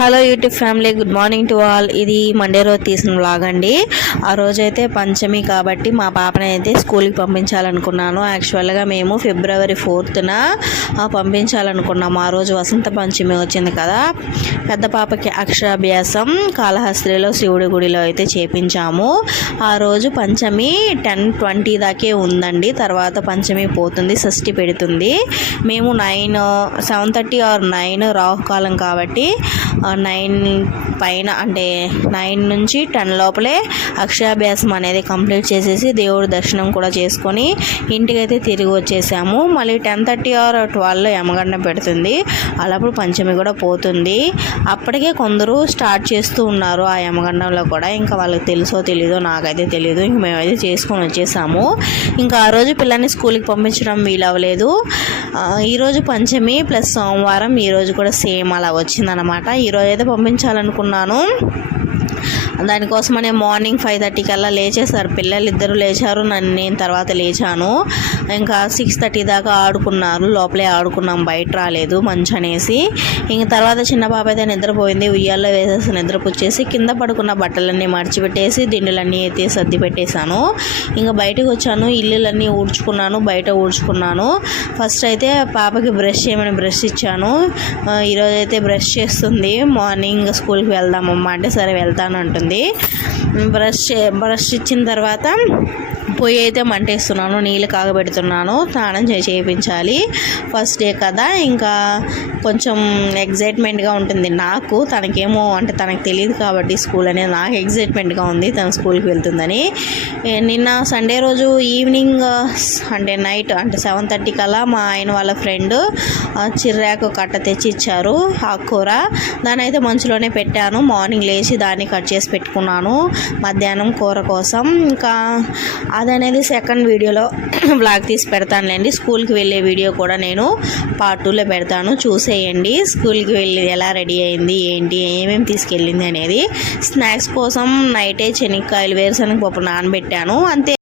Hello YouTube family, good morning to all. ఇది Monday రోజు తీసిన వ్లాగ్ అండి. ఆ రోజైతే పంచమి కాబట్టి మా పాపని అయితే స్కూల్కి పంపించాలనుకున్నాను. యాక్చువల్గా మేము ఫిబ్రవరి 4న పంపించాలనుకున్నాము. ఆ రోజు వసంత పంచమి వచ్చింది కదా. పెద్ద పాపకి అక్షరాభ్యాసం కాళహస్తిలో శివుడి గుడిలో అయితే చేపించాము. ఆ రోజు పంచమి 10:20 దాకే ఉందండి. తర్వాత పంచమి పోతుంది, షష్ఠి పెడుతుంది. మేము 7:30 or 9 రాహుకాలం కాబట్టి 9 పైన అంటే 9 నుంచి 10 లోపలే అక్షరాభ్యాసం అనేది కంప్లీట్ చేసేసి దేవుడి దర్శనం కూడా చేసుకొని ఇంటికైతే తిరిగి వచ్చేసాము. మళ్ళీ 10:30 or 12 యమగండం పెడుతుంది. అలాప్పుడు పంచమి కూడా పోతుంది. అప్పటికే కొందరు స్టార్ట్ చేస్తూ ఉన్నారు ఆ యమగండంలో కూడా. ఇంకా వాళ్ళకి తెలుసో తెలీదో నాకైతే తెలీదు. ఇంక మేమైతే చేసుకొని వచ్చేసాము. ఇంకా ఆ రోజు పిల్లల్ని స్కూల్కి పంపించడం వీలవ్వలేదు. ఈరోజు పంచమి ప్లస్ సోమవారం, ఈరోజు కూడా సేమ్ అలా వచ్చిందనమాట. ఈరోజు అయితే పంపించాలనుకున్నాను. దానికోసమనే మార్నింగ్ 5:30 కల్లా లేచేసారు పిల్లలు. ఇద్దరు లేచారు, నేను తర్వాత లేచాను. ఇంకా 6:30 దాకా ఆడుకున్నారు. లోపలే ఆడుకున్నాం, బయట రాలేదు మంచు అనేసి. ఇంక తర్వాత చిన్న పాప అయితే నిద్రపోయింది. ఉయ్యాల్లో వేసేసి నిద్రపుచ్చేసి కింద పడుకున్న బట్టలన్నీ మడిచిపెట్టేసి దిండులన్నీ ఎత్తి సర్ది పెట్టేశాను. ఇంకా బయటకు వచ్చాను, ఇల్లులన్నీ ఊడ్చుకున్నాను, బయట ఊడ్చుకున్నాను. ఫస్ట్ అయితే పాపకి బ్రష్ చేయమని బ్రష్ ఇచ్చాను. ఈరోజు అయితే బ్రష్ చేస్తుంది. మార్నింగ్ స్కూల్కి వెళ్దామమ్మా అంటే సరే వెళ్తాను అంటుంది. బ్రష్ ఇచ్చిన తర్వాత పొయ్యి అయితే మంటేస్తున్నాను, నీళ్ళు కాగబెడుతున్నాను. స్నానం చేయించాలి, ఫస్ట్ డే కదా. ఇంకా కొంచెం ఎగ్జైట్మెంట్గా ఉంటుంది నాకు. తనకేమో అంటే తనకు తెలియదు కాబట్టి స్కూల్ అనేది, నాకు ఎగ్జైట్మెంట్గా ఉంది తను స్కూల్కి వెళ్తుందని. నిన్న సండే రోజు ఈవినింగ్ అంటే నైట్ అంటే 7:30 కల్లా మా ఆయన వాళ్ళ ఫ్రెండ్ చిర్రాకు కట్ట తెచ్చి ఇచ్చారు, ఆకుకూర. దాన్ని అయితే మంచులోనే పెట్టాను. మార్నింగ్ లేచి దాన్ని కట్ చేసి పెట్టుకున్నాను మధ్యాహ్నం కూర కోసం. ఇంకా అదనేది సెకండ్ వీడియోలో వ్లాగ్ తీసి పెడతానులేండి. స్కూల్కి వెళ్ళే వీడియో కూడా నేను పార్ట్ 2లో పెడతాను, చూసేయండి. స్కూల్కి వెళ్ళి ఎలా రెడీ అయింది, ఏంటి, ఏమేమి తీసుకెళ్ళింది అనేది. స్నాక్స్ కోసం నైటే శనక్కాయలు, వేరుశనగ పప్పు నానబెట్టాను అంతే.